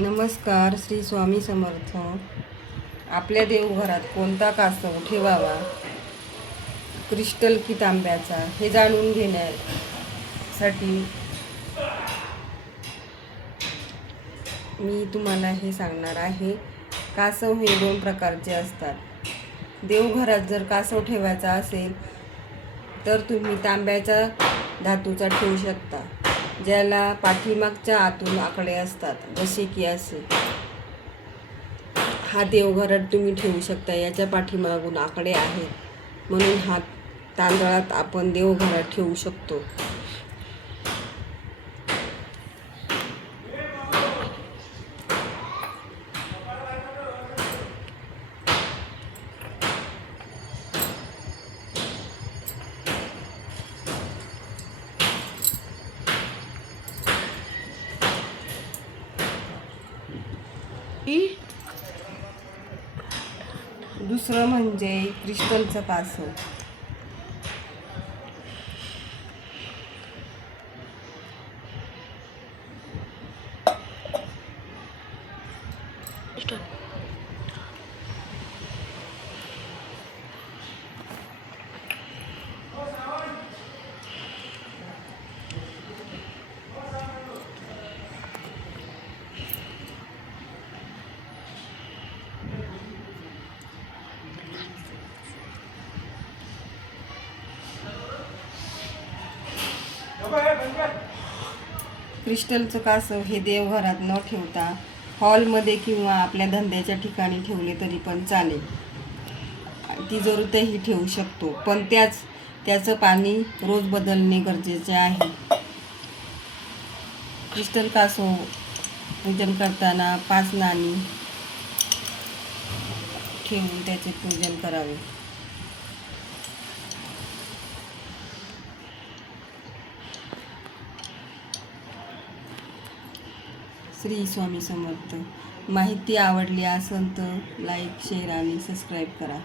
नमस्कार. श्री स्वामी समर्थ. आपल्या देवघरात कोणता कासव ठेवावा, क्रिस्टल की तांब्याचा, हे जाणून घेण्यासाठी मी तुम्हाला हे सांगणार आहे. कासव हे 2 प्रकारचे असतात. देवघरात जर कासव ठेवायचा असेल तर तुम्ही तांब्याच्या धातूचा ठेवू शकता, ज्याला पाठीमागच्या आतून आकडे असतात, जसे की असे. हा देवघरात तुम्ही ठेवू शकता. याच्या पाठीमागून आकडे आहेत, म्हणून हा तांदळात आपण देवघरात ठेवू शकतो. दुसरं म्हणजे क्रिस्टलचं कासव. क्रिस्टलचं कासव हे देवघरात न ठेवता हॉलमध्ये किंवा आपल्या धंद्याच्या ठिकाणी ठेवले तरी पण चालेल. तिजोरीतही ठेवू शकतो, पण त्याचं पाणी रोज बदलणे गरजेचे आहे. क्रिस्टल कासव पूजन करताना 5 नाणी ठेवून त्याचे पूजन करावे. श्री स्वामी समर्थ. माहिती आवडली असेल तर लाईक, शेअर आणि सबस्क्राईब करा.